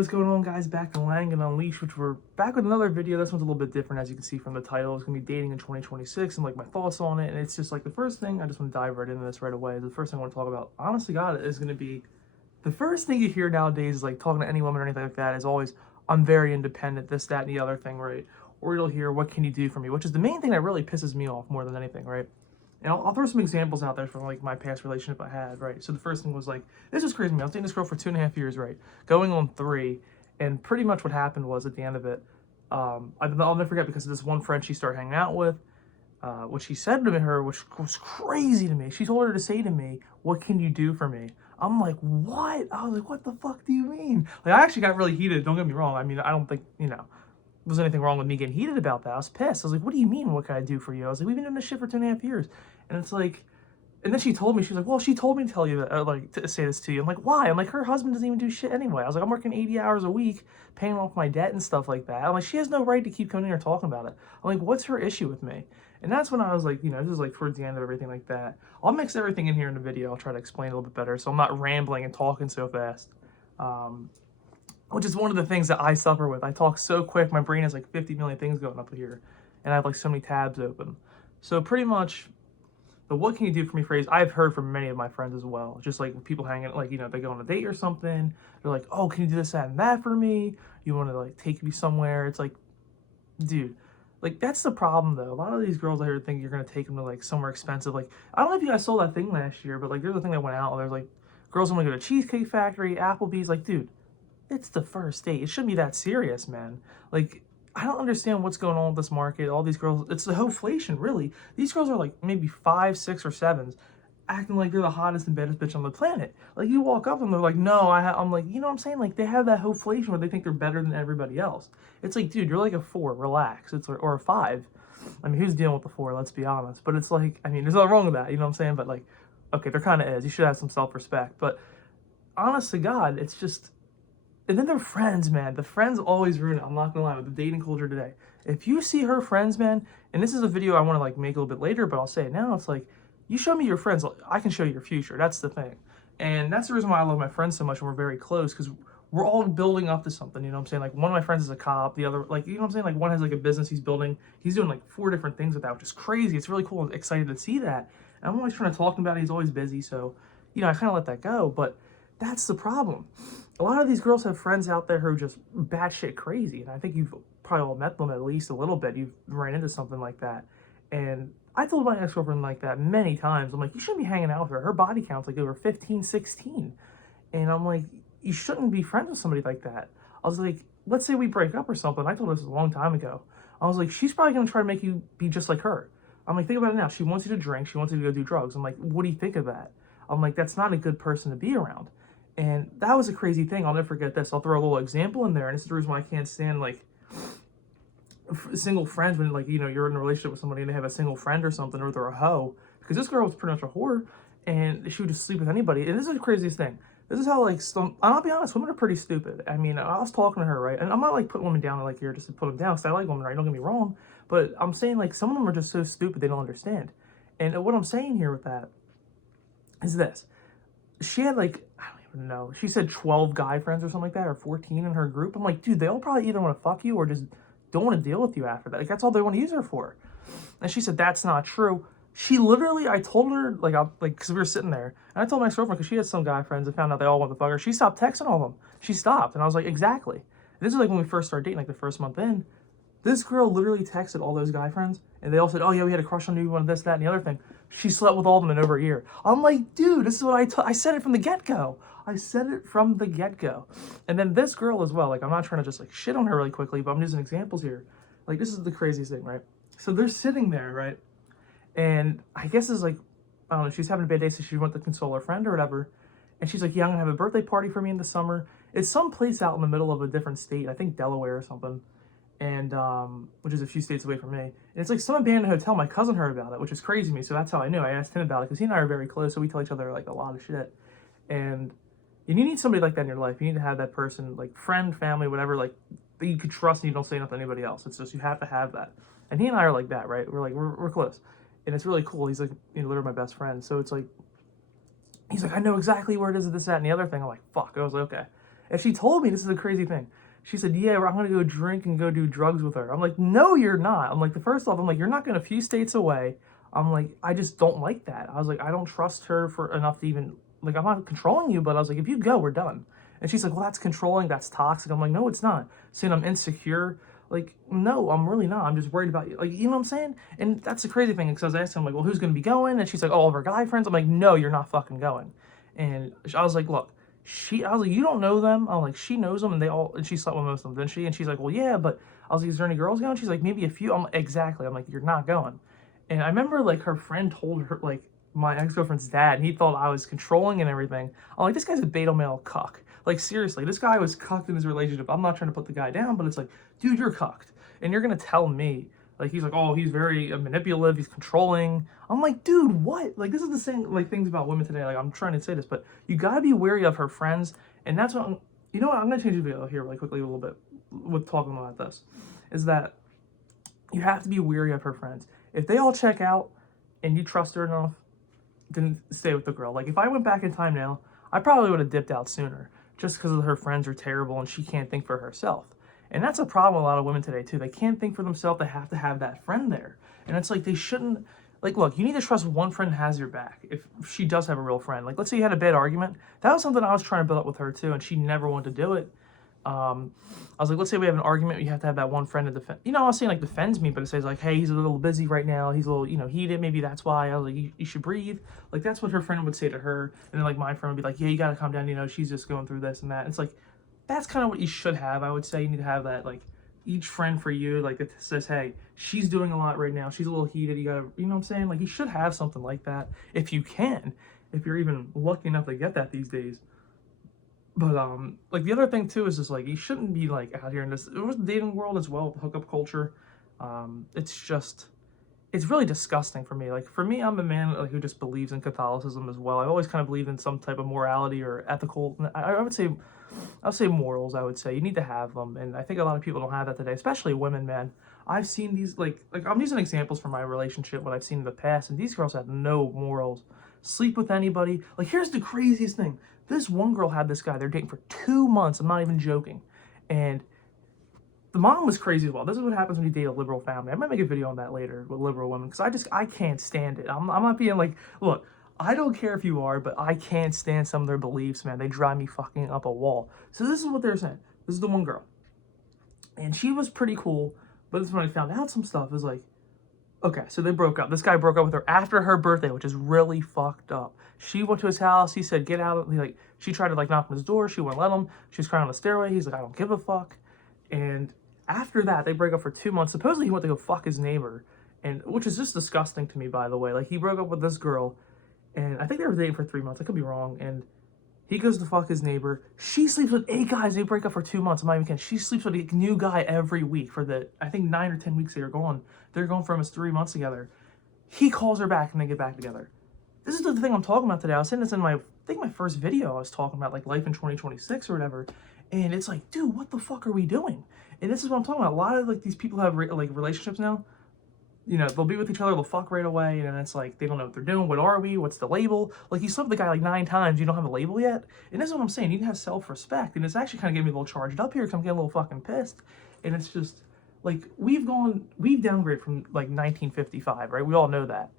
What's going on, guys? Back in Langan Unleashed, which we're back with another video. This one's a little bit different, as you can see from the title. It's gonna be dating in 2026 and like my thoughts on it. And it's just like the first thing, I just want to dive right into this right away. The first thing I want to talk about, honestly, God, is gonna be the first thing you hear nowadays is like talking to any woman or anything like that is always, I'm very independent, this, that, and the other thing, right? Or you'll hear, what can you do for me? Which is the main thing that really pisses me off more than anything, right? And I'll throw some examples out there from like my past relationship I had, right? So the first thing was like, this was crazy to me. I was dating this girl for 2.5 years, right? Going on 3. And pretty much what happened was at the end of it, I'll never forget because of this one friend she started hanging out with, what she said to her, which was crazy to me. She told her to say to me, what can you do for me? I'm like, what? I was like, what the fuck do you mean? Like, I actually got really heated. Don't get me wrong. I mean, I don't think, there's anything wrong with me getting heated about that. I was pissed. I was like, what do you mean? What can I do for you? I was like, we've been doing this shit for 2.5 years. And it's like, and then she told me, she was like, well, she told me to tell you that, like, to say this to you. I'm like, why? I'm like, her husband doesn't even do shit anyway. I was like, I'm working 80 hours a week, paying off my debt and stuff like that. I'm like, she has no right to keep coming here talking about it. I'm like, what's her issue with me? And that's when I was like, this is like towards the end of everything like that. I'll mix everything in here in the video. I'll try to explain a little bit better so I'm not rambling and talking so fast. Which is one of the things that I suffer with. I talk so quick, my brain has like 50 million things going up here. And I have like so many tabs open. So pretty much, the what can you do for me phrase, I've heard from many of my friends as well. Just like people hanging, like, they go on a date or something. They're like, oh, can you do this, that, and that for me? You want to like take me somewhere? It's like, dude, like that's the problem though. A lot of these girls I hear think you're going to take them to like somewhere expensive. Like, I don't know if you guys saw that thing last year, but like there's a thing that went out. There's like girls want to go to Cheesecake Factory, Applebee's. Like, dude, it's the first date. It shouldn't be that serious, man. Like, I don't understand what's going on with this market. All these girls, it's the inflation, really. These girls are like maybe 5, 6, or 7s, acting like they're the hottest and baddest bitch on the planet. Like, you walk up and they're like, no, I'm like, you know what I'm saying? Like, they have that inflation where they think they're better than everybody else. It's like, dude, you're like a 4, relax. It's or a 5. I mean, who's dealing with the 4? Let's be honest. But it's like, I mean, there's nothing wrong with that. You know what I'm saying? But like, okay, there kind of is. You should have some self-respect. But honest to God, it's just. And then their friends, man. The friends always ruin it. I'm not gonna lie, with the dating culture today. If you see her friends, man, and this is a video I want to like make a little bit later, but I'll say it now. It's like, you show me your friends, I can show you your future. That's the thing. And that's the reason why I love my friends so much and we're very close, because we're all building up to something, you know what I'm saying? Like, one of my friends is a cop, the other, like, you know what I'm saying? Like, one has like a business he's building. He's doing like 4 different things with that, which is crazy. It's really cool. I'm excited to see that. And I'm always trying to talk about it. He's always busy. So, I kind of let that go. But that's the problem. A lot of these girls have friends out there who are just batshit crazy. And I think you've probably all met them at least a little bit. You've ran into something like that. And I told my ex-girlfriend like that many times. I'm like, you shouldn't be hanging out with her. Her body count's like over 15, 16. And I'm like, you shouldn't be friends with somebody like that. I was like, let's say we break up or something. I told her this a long time ago. I was like, she's probably going to try to make you be just like her. I'm like, think about it now. She wants you to drink. She wants you to go do drugs. I'm like, what do you think of that? I'm like, that's not a good person to be around. And that was a crazy thing. I'll never forget this. I'll throw a little example in there. And it's the reason why I can't stand, like, single friends when, like, you're in a relationship with somebody and they have a single friend or something, or they're a hoe. Because this girl was pretty much a whore, and she would just sleep with anybody. And this is the craziest thing. This is how, like, I'll be honest, women are pretty stupid. I mean, I was talking to her, right? And I'm not, like, putting women down, like, here just to put them down, because I like women, right? Don't get me wrong. But I'm saying, like, some of them are just so stupid they don't understand. And what I'm saying here with that is this. She had, like, I don't even know. She said 12 guy friends or something like that, or 14 in her group. I'm like, dude, they all probably either want to fuck you or just don't want to deal with you after that. Like, that's all they want to use her for. And she said, that's not true. She literally, I told her, like, because we were sitting there, and I told my ex-girlfriend, because she had some guy friends and found out they all wanted to fuck her. She stopped texting all of them. She stopped. And I was like, exactly. And this is like when we first started dating, like the first month in. This girl literally texted all those guy friends, and they all said, oh, yeah, we had a crush on you, we wanted this, that, and the other thing. She slept with all of them in over a year. I'm like, dude, this is what I said it from the get-go. I said it from the get-go. And then this girl as well, like, I'm not trying to just, like, shit on her really quickly, but I'm using examples here. Like, this is the craziest thing, right? So they're sitting there, right? And I guess it's like, I don't know, she's having a bad day, so she went to console her friend or whatever. And she's like, yeah, I'm going to have a birthday party for me in the summer. It's some place out in the middle of a different state. I think Delaware or something. And which is a few states away from me. And it's like some abandoned hotel. My cousin heard about it, which is crazy to me. So that's how I knew. I asked him about it because he and I are very close. So we tell each other like a lot of shit. And you need somebody like that in your life. You need to have that person, like friend, family, whatever, like that you could trust and you don't say nothing to anybody else. It's just you have to have that. And he and I are like that, right? We're like we're close, and it's really cool. He's like literally my best friend. So it's like he's like, I know exactly where it is, this, that, and the other thing. I'm like, fuck. I was like, okay. And she told me, this is a crazy thing. She said, yeah, I'm going to go drink and go do drugs with her. I'm like, no, you're not. I'm like, the first off, I'm like, you're not going a few states away. I'm like, I just don't like that. I was like, I don't trust her for enough to even, like, I'm not controlling you, but I was like, if you go, we're done. And she's like, well, that's controlling, that's toxic. I'm like, no, it's not. Saying I'm insecure, like, no, I'm really not. I'm just worried about you. Like, you know what I'm saying? And that's the crazy thing, because I was asking, like, well, who's going to be going? And she's like, oh, all of her guy friends. I'm like, no, you're not fucking going. And I was like, look, I was like, you don't know them. I'm like, she knows them, and she slept with most of them, didn't she? And she's like, well, yeah, but I was like, is there any girls going? She's like, maybe a few. I'm like, exactly. I'm like, you're not going. And I remember, like, her friend told her, like, my ex-girlfriend's dad, and he thought I was controlling and everything. I'm like, this guy's a beta male cuck. Like, seriously, this guy was cucked in his relationship. I'm not trying to put the guy down, but it's like, dude, you're cucked. And you're going to tell me, like, he's like, oh, he's very manipulative, he's controlling. I'm like, dude, what? Like, this is the same, like, things about women today. Like, I'm trying to say this, but you got to be wary of her friends. And that's what, you know what, I'm going to change the video here really quickly a little bit with talking about this, is that you have to be wary of her friends. If they all check out and you trust her enough, then stay with the girl. Like, if I went back in time now, I probably would have dipped out sooner, just because her friends are terrible and she can't think for herself. And that's a problem with a lot of women today, too. They can't think for themselves. They have to have that friend there. And it's like, they shouldn't, like, look, you need to trust one friend has your back if she does have a real friend. Like, let's say you had a bad argument. That was something I was trying to build up with her, too, and she never wanted to do it. I was like, let's say we have an argument, you have to have that one friend to defend. You know, I was saying, like, defends me, but it says, like, hey, he's a little busy right now. He's a little, you know, heated. Maybe that's why. I was like, you should breathe. Like, that's what her friend would say to her. And then, like, my friend would be like, yeah, you got to calm down. You know, she's just going through this and that. It's like, that's kind of what you should have. I would say you need to have that, like, each friend for you, like, it says, hey, she's doing a lot right now. She's a little heated. You got to, you know what I'm saying? Like, you should have something like that if you can, if you're even lucky enough to get that these days. But, like, the other thing, too, is just, like, you shouldn't be, like, out here in this, it was the dating world as well, the hookup culture. It's just, it's really disgusting for me. Like, for me, I'm a man, like, who just believes in Catholicism as well. I've always kind of believed in some type of morality or ethical, I would say morals, I would say. You need to have them, and I think a lot of people don't have that today, especially women, man. I've seen these, like I'm using examples from my relationship, what I've seen in the past, and these girls have no morals. Sleep with anybody. Like, here's the craziest thing. This one girl had this guy, they're dating for 2 months, I'm not even joking. And the mom was crazy as well. This is what happens when you date a liberal family. I might make a video on that later with liberal women, because I can't stand it. I'm not being like, look, I don't care if you are, but I can't stand some of their beliefs, man. They drive me fucking up a wall. So this is what they're saying. This is the one girl. And she was pretty cool, but this is when I found out some stuff. It was like, okay, so they broke up. This guy broke up with her after her birthday, which is really fucked up. She went to his house. He said, get out. Like, she tried to, like, knock on his door. She wouldn't let him. She was crying on the stairway. He's like, I don't give a fuck. And after that, they break up for 2 months. Supposedly, he went to go fuck his neighbor, and which is just disgusting to me, by the way. Like, he broke up with this girl, and I think they were dating for 3 months. I could be wrong. And he goes to fuck his neighbor. She sleeps with 8 guys. They break up for 2 months. I'm not even kidding. She sleeps with a new guy every week for the, I think, 9 or 10 weeks they were gone. They're going for almost 3 months together. He calls her back, and they get back together. This is the thing I'm talking about today. I was saying this in my first video. I was talking about, like, life in 2026 or whatever. And it's like, dude, what the fuck are we doing? And this is what I'm talking about. A lot of, like, these people have, like, relationships now. You know, they'll be with each other, they'll fuck right away, and then it's like, they don't know what they're doing. What are we? What's the label? Like, you slept with the guy, like, 9 times. You don't have a label yet? And this is what I'm saying. You need to have self-respect. And it's actually kind of getting me a little charged up here because I'm getting a little fucking pissed. And it's just, like, we've downgraded from, like, 1955, right? We all know that.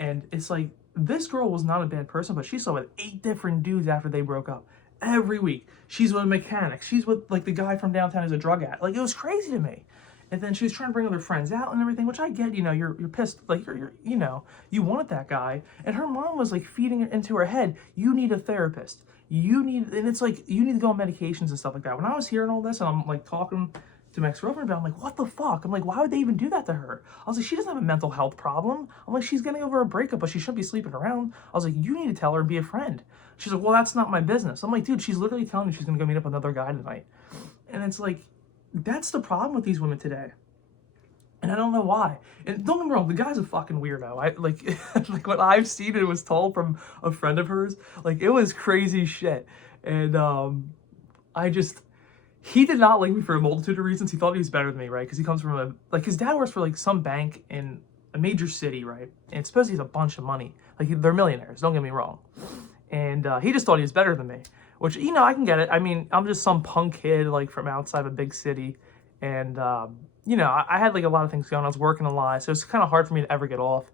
And it's like, this girl was not a bad person, but she slept with 8 different dudes after they broke up. Every week. She's with a mechanic. She's with, like, the guy from downtown who's a drug addict. Like, it was crazy to me. And then she was trying to bring other friends out and everything, which I get, you know, you're pissed. Like, you're you know, you wanted that guy. And her mom was, like, feeding it into her head, you need a therapist. And it's like, you need to go on medications and stuff like that. When I was hearing all this and I'm, like, talking to my ex-girlfriend about it, I'm like, what the fuck? I'm like, why would they even do that to her? I was like, she doesn't have a mental health problem. I'm like, she's getting over a breakup, but she shouldn't be sleeping around. I was like, you need to tell her and be a friend. She's like, well, that's not my business. I'm like, dude, she's literally telling me she's gonna go meet up with another guy tonight. And it's like, that's the problem with these women today. And I don't know why. And don't get me wrong, the guy's a fucking weirdo. Like what I've seen, it was told from a friend of hers. Like, it was crazy shit. And he did not like me for a multitude of reasons. He thought he was better than me, right? Because he comes from his dad works for, like, some bank in a major city, right? And supposedly he has a bunch of money. Like, they're millionaires, don't get me wrong. And he just thought he was better than me, which, you know, I can get it. I mean, I'm just some punk kid, like, from outside of a big city. And, you know, I had, like, a lot of things going. I was working a lot, so it's kind of hard for me to ever get off.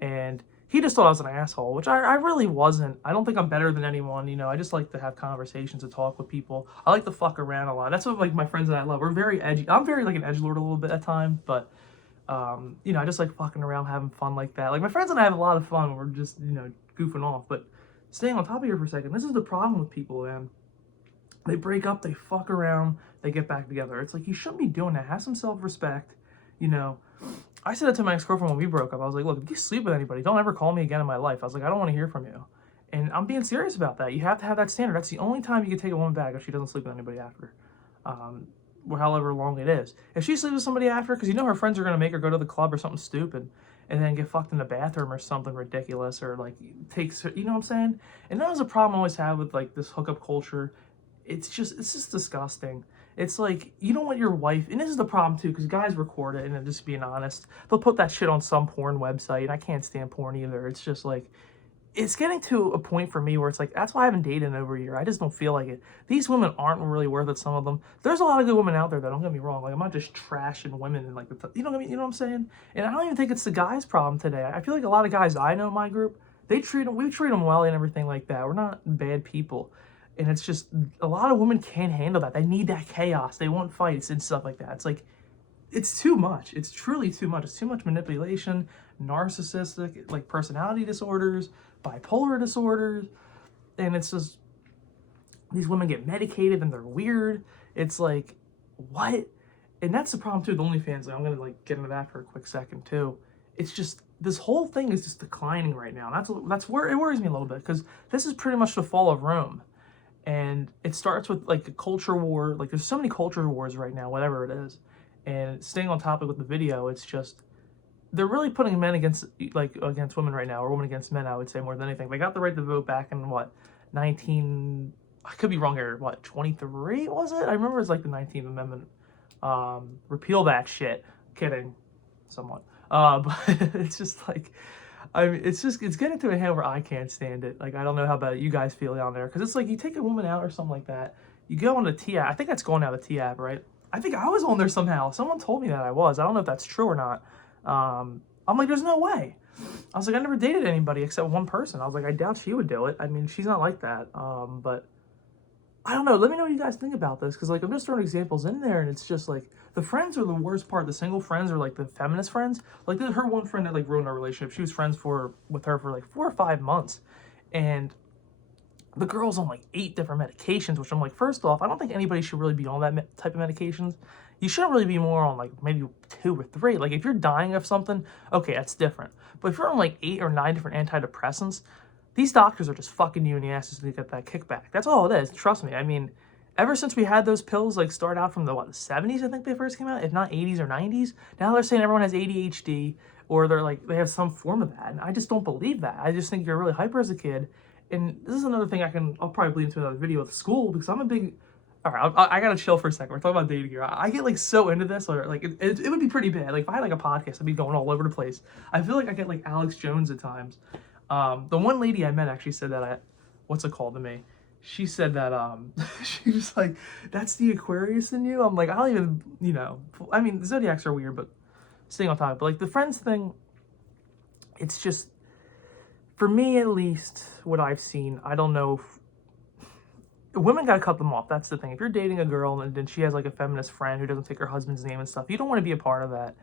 And he just thought I was an asshole, which I really wasn't. I don't think I'm better than anyone, you know. I just like to have conversations and talk with people. I like to fuck around a lot. That's what, like, my friends that I love. We're very edgy. I'm very, like, an edgelord a little bit at times, but, you know, I just like fucking around, having fun like that. Like, my friends and I have a lot of fun. We're just, you know, goofing off. But staying on top of here for a second, this is the problem with people, man. They break up, they fuck around, they get back together. It's like, you shouldn't be doing that. Have some self-respect, you know. I said it to my ex-girlfriend when we broke up. I was like, look, if you sleep with anybody, don't ever call me again in my life. I was like, I don't want to hear from you. And I'm being serious about that. You have to have that standard. That's the only time you can take a woman back, if she doesn't sleep with anybody after. Or however long it is. If she sleeps with somebody after, because you know her friends are going to make her go to the club or something stupid, and then get fucked in the bathroom or something ridiculous, or, like, takes her, you know what I'm saying? And that was a problem I always had with, like, this hookup culture. It's just disgusting. It's like, you don't want your wife, and this is the problem too, because guys record it, and just being honest, they'll put that shit on some porn website, and I can't stand porn either. It's just like, it's getting to a point for me where it's like, that's why I haven't dated in over a year. I just don't feel like it. These women aren't really worth it, some of them. There's a lot of good women out there, though, don't get me wrong. Like, I'm not just trashing women and, like, you know what I mean? You know what I'm saying? And I don't even think it's the guys' problem today. I feel like a lot of guys I know in my group, we treat them well and everything like that. We're not bad people. And it's just, a lot of women can't handle that. They need that chaos. They want fights and stuff like that. It's like, it's too much. It's truly too much. It's too much manipulation, narcissistic, like, personality disorders, bipolar disorders. And it's just, these women get medicated and they're weird. It's like, what? And that's the problem too with OnlyFans. Like, I'm going to, like, get into that for a quick second too. It's just, this whole thing is just declining right now. And that's where it worries me a little bit, because this is pretty much the fall of Rome. And it starts with, like, a culture war. Like, there's so many culture wars right now, whatever it is. And staying on topic with the video, it's just, they're really putting men against, like, against women right now, or women against men, I would say, more than anything. They got the right to vote back in, what, I could be wrong here, what, 23, was it? I remember it's like the 19th Amendment. Repeal that shit. Kidding, somewhat. But it's just like, I mean, it's getting to a hand where I can't stand it. Like, I don't know how about you guys feel down there, because it's like, you take a woman out or something like that, you go on the T app. I think that's going now, the T app, right? I think I was on there somehow. Someone told me that I was. I don't know if that's true or not. I'm like, there's no way. I was like, I never dated anybody except one person. I was like, I doubt she would do it. I mean, she's not like that. But I don't know. Let me know what you guys think about this, because, like, I'm just throwing examples in there, and it's just like, the friends are the worst part. The single friends, or, like, the feminist friends. Like, there's her one friend that, like, ruined our relationship. She was friends with her for like 4 or 5 months, and the girl's on, like, 8 different medications, which I'm like, first off, I don't think anybody should really be on that type of medications. You shouldn't really be more on, like, maybe 2 or 3. Like, if you're dying of something, okay, that's different. But if you're on, like, 8 or 9 different antidepressants, these doctors are just fucking you in the ass just to get that kickback. That's all it is. Trust me. I mean, ever since we had those pills, like, start out from the 70s, I think they first came out, if not 80s or 90s, now they're saying everyone has ADHD, or they have some form of that. And I just don't believe that. I just think you're really hyper as a kid. And this is another thing I'll probably bleed into another video with school, because I'm a big, all right, I gotta chill for a second. We're talking about dating here. I get, like, so into this, or, like, it would be pretty bad. Like, if I had, like, a podcast, I'd be going all over the place. I feel like I get, like, Alex Jones at times. The one lady I met actually said that what's it called to me? She said that, she was like, that's the Aquarius in you? I'm like, I don't even, you know, I mean, the Zodiacs are weird, but staying on topic. But, like, the friends thing, it's just, for me at least, what I've seen, I don't know if, women gotta cut them off. That's the thing. If you're dating a girl and then she has, like, a feminist friend who doesn't take her husband's name and stuff, you don't want to be a part of that.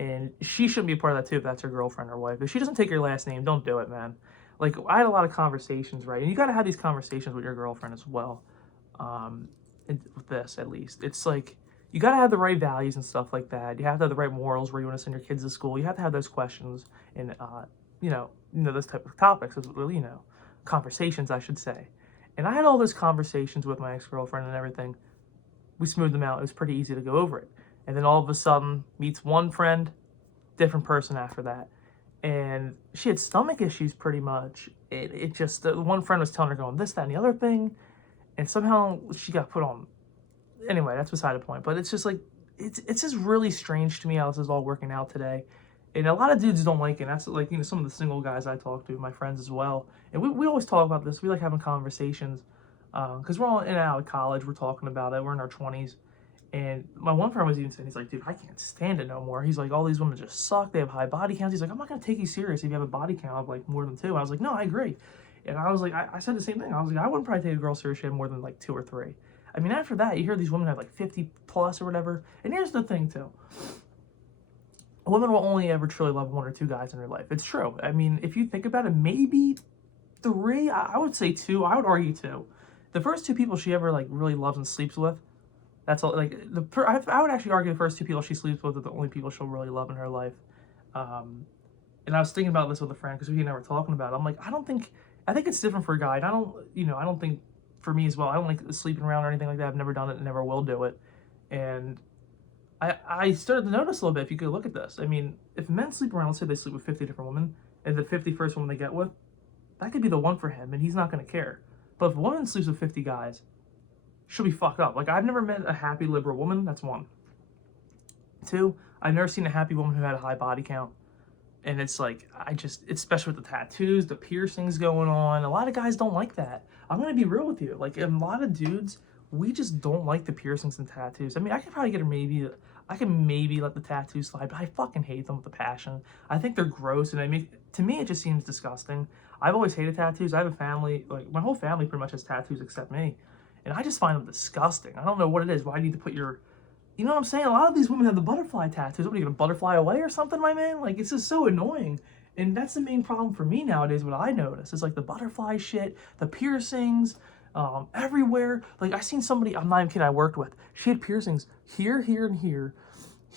And she shouldn't be a part of that too if that's her girlfriend or wife. If she doesn't take your last name, don't do it, man. Like, I had a lot of conversations, right? And you got to have these conversations with your girlfriend as well. With this, at least. It's like, you got to have the right values and stuff like that. You have to have the right morals where you want to send your kids to school. You have to have those questions and, you know, those type of topics, you know, conversations, I should say. And I had all those conversations with my ex-girlfriend and everything. We smoothed them out. It was pretty easy to go over it. And then all of a sudden, meets one friend, different person after that. And she had stomach issues pretty much. It just, the one friend was telling her going this, that, and the other thing. And somehow she got put on. Anyway, that's beside the point. But it's just like, it's just really strange to me how this is all working out today. And a lot of dudes don't like it. And that's like, you know, some of the single guys I talk to, my friends as well. And we always talk about this. We like having conversations because we're all in and out of college. We're talking about it. We're in our 20s. And my one friend was even saying, he's like, dude, I can't stand it no more. He's like, all these women just suck. They have high body counts. He's like, I'm not going to take you serious if you have a body count of like more than 2. I was like, no, I agree. And I was like, I said the same thing. I was like, I wouldn't probably take a girl serious if she had more than like 2 or 3. I mean, after that, you hear these women have like 50 plus or whatever. And here's the thing too. Women will only ever truly love 1 or 2 guys in their life. It's true. I mean, if you think about it, maybe 3. I would say 2. I would argue 2. The first 2 people she ever like really loves and sleeps with, that's all. Like I would actually argue the first 2 people she sleeps with are the only people she'll really love in her life. And I was thinking about this with a friend because we and I were talking about it. I'm like, I think it's different for a guy. And I don't think for me as well. I don't like sleeping around or anything like that. I've never done it and never will do it. And I started to notice a little bit, if you could look at this. I mean, if men sleep around, let's say they sleep with 50 different women, and the 51st woman they get with, that could be the one for him, and he's not going to care. But if a woman sleeps with 50 guys, she'll be fucked up. Like, I've never met a happy liberal woman. That's 1. 2, I've never seen a happy woman who had a high body count. And it's like, it's especially with the tattoos, the piercings going on. A lot of guys don't like that. I'm going to be real with you. Like, a lot of dudes, we just don't like the piercings and tattoos. I mean, I could probably I can maybe let the tattoos slide, but I fucking hate them with a passion. I think they're gross, and to me, it just seems disgusting. I've always hated tattoos. I have a family, like, my whole family pretty much has tattoos except me. And I just find them disgusting. I don't know what it is. Why do you need to put your... You know what I'm saying? A lot of these women have the butterfly tattoos. What are you going to butterfly away or something, my man? Like, it's just so annoying. And that's the main problem for me nowadays, what I notice. Is like the butterfly shit, the piercings, everywhere. Like, I seen somebody, I'm not even kidding, I worked with. She had piercings here, here, and here.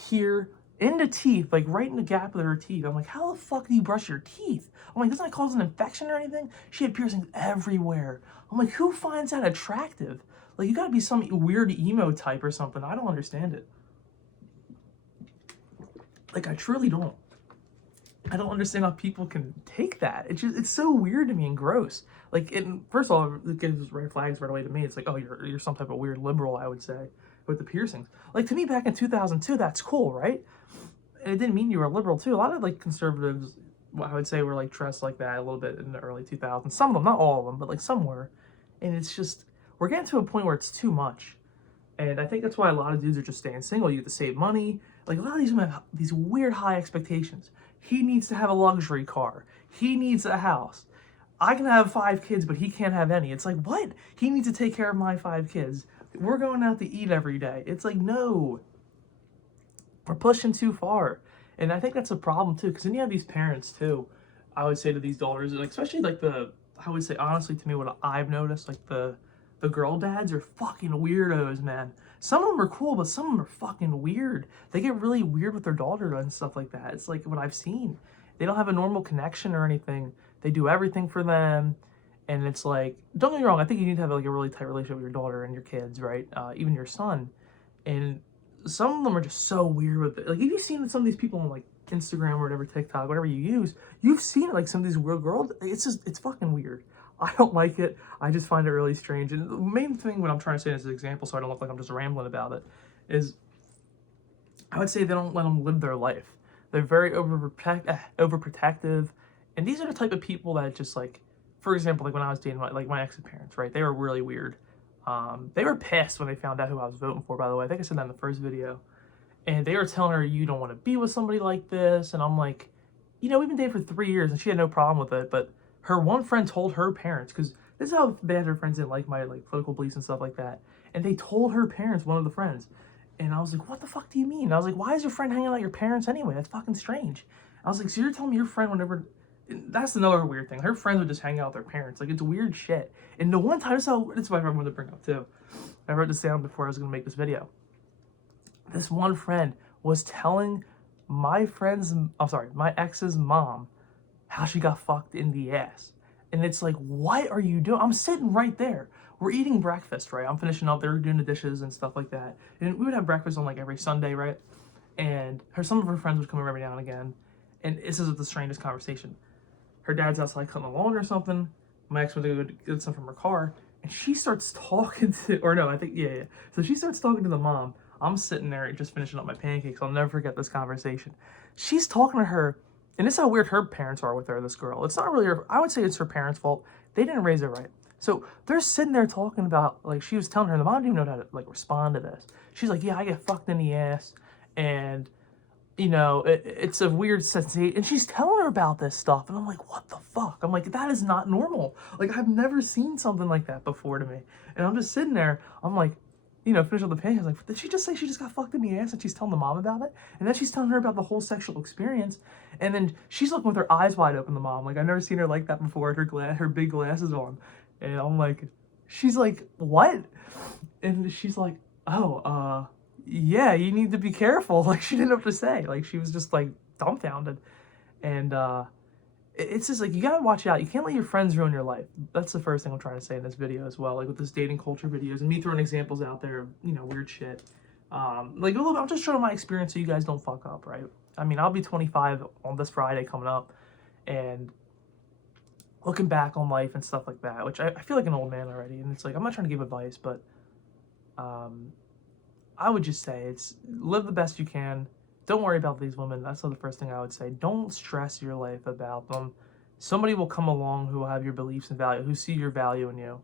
Here, in the teeth, like right in the gap of her teeth. I'm like, how the fuck do you brush your teeth? I'm like, doesn't that cause an infection or anything? She had piercings everywhere. I'm like, who finds that attractive? Like, you gotta be some weird emo type or something. I don't understand it. Like, I truly don't. I don't understand how people can take that. It's so weird to me and gross. Like, first of all, it gives red flags right away to me. It's like, oh, you're some type of weird liberal, I would say, with the piercings. Like, to me, back in 2002, that's cool, right? And it didn't mean you were a liberal too. A lot of like conservatives, I would say, were like dressed like that a little bit in the early 2000s. Some of them, not all of them, but like some were. And it's just, we're getting to a point where it's too much. And I think that's why a lot of dudes are just staying single. You have to save money. Like, a lot of these women have these weird high expectations. He needs to have a luxury car. He needs a house. I can have 5 kids, but he can't have any. It's like, what? He needs to take care of my 5 kids. We're going out to eat every day. It's like, no. We're pushing too far. And I think that's a problem too, because then you have these parents too. I would say to these daughters, like, especially like I would say honestly to me, what I've noticed, like the girl dads are fucking weirdos, man. Some of them are cool, but some of them are fucking weird. They get really weird with their daughter and stuff like that. It's like what I've seen. They don't have a normal connection or anything. They do everything for them. And it's like, don't get me wrong, I think you need to have like a really tight relationship with your daughter and your kids, right? Even your son. And some of them are just so weird with it. Like, if you've seen some of these people on like Instagram or whatever, TikTok, whatever you use, you've seen like some of these weird girls. It's fucking weird. I don't like it. I just find it really strange. And the main thing, what I'm trying to say as an example, so I don't look like I'm just rambling about it, is I would say they don't let them live their life. They're very overprotective. And these are the type of people that just like, for example, like when I was dating my ex's parents, right? They were really weird. They were pissed when they found out who I was voting for, by the way. I think I said that in the first video. And they were telling her, you don't want to be with somebody like this. And I'm like, you know, we've been dating for 3 years and she had no problem with it. But her one friend told her parents, because this is how bad her friends didn't like my like political beliefs and stuff like that. And they told her parents, one of the friends. And I was like, what the fuck do you mean? And I was like, why is your friend hanging out with your parents anyway? That's fucking strange. I was like, so you're telling me your friend whenever... That's another weird thing. Her friends would just hang out with their parents. Like, it's weird shit. And the one time, this is what I wanted to bring up too. I wrote this down before I was going to make this video. This one friend was telling my ex's mom how she got fucked in the ass. And it's like, what are you doing? I'm sitting right there. We're eating breakfast, right? I'm finishing up. They're doing the dishes and stuff like that. And we would have breakfast on like every Sunday, right? And some of her friends would come over every now and again. And this is the strangest conversation. Her dad's outside cutting the lawn or something. My ex went to go get some from her car. And she starts talking to, or no, I think, yeah. So she starts talking to the mom. I'm sitting there just finishing up my pancakes. I'll never forget this conversation. She's talking to her, and this is how weird her parents are with her, this girl. It's not really her, I would say it's her parents' fault. They didn't raise her right. So they're sitting there talking about, like, she was telling her, the mom didn't even know how to, like, respond to this. She's like, yeah, I get fucked in the ass, and, you know, it's a weird sensation. And she's telling her about this stuff, and I'm like, what the fuck? I'm like, that is not normal. Like, I've never seen something like that before to me. And I'm just sitting there, I'm like, you know, finish up the pancakes. Like, did she just say she just got fucked in the ass and she's telling the mom about it? And then she's telling her about the whole sexual experience. And then she's looking with her eyes wide open, the mom. Like, I've never seen her like that before, her big glasses on. And I'm like, she's like, what? And she's like, oh, yeah, you need to be careful. Like, she didn't know what to say. Like, she was just, like, dumbfounded. And, it's just like, you gotta watch out. You can't let your friends ruin your life. That's the first thing I'm trying to say in this video as well. Like with this dating culture videos and me throwing examples out there of, you know, weird shit. Like a little bit, I'm just showing my experience so you guys don't fuck up, right? I mean, I'll be 25 on this Friday coming up, and looking back on life and stuff like that, which I feel like an old man already. And it's like, I'm not trying to give advice, but I would just say it's live the best you can. Don't worry about these women. That's the first thing I would say. Don't stress your life about them. Somebody will come along who will have your beliefs and value, who see your value in you.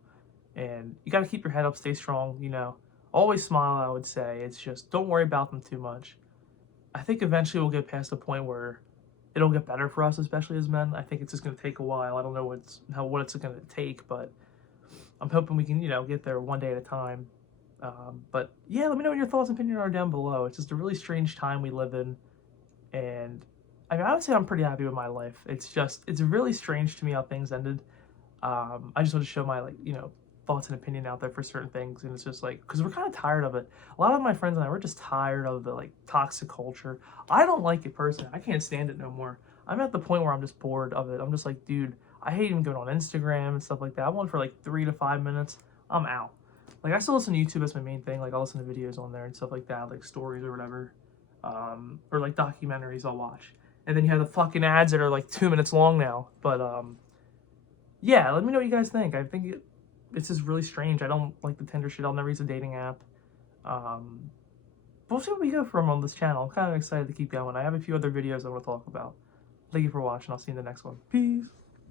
And you got to keep your head up, stay strong, you know. Always smile, I would say. It's just, don't worry about them too much. I think eventually we'll get past the point where it'll get better for us, especially as men. I think it's just going to take a while. I don't know what it's going to take, but I'm hoping we can, you know, get there one day at a time. But yeah, let me know what your thoughts and opinions are down below. It's just a really strange time we live in, and I mean, I would say I'm pretty happy with my life. It's really strange to me how things ended. I just want to show my, like, you know, thoughts and opinion out there for certain things, and it's just like, because we're kind of tired of it. A lot of my friends and I, we're just tired of the, like, toxic culture. I don't like it personally. I can't stand it no more. I'm at the point where I'm just bored of it. I'm just like, dude, I hate even going on Instagram and stuff like that. I want for like 3 to 5 minutes. I'm out. Like, I still listen to YouTube as my main thing. Like, I'll listen to videos on there and stuff like that, like stories or whatever. Or like documentaries I'll watch. And then you have the fucking ads that are like 2 minutes long now. But yeah, let me know what you guys think. I think it's just really strange. I don't like the Tinder shit. I'll never use a dating app. We'll see what we go from on this channel. I'm kind of excited to keep going. I have a few other videos I want to talk about. Thank you for watching. I'll see you in the next one. Peace.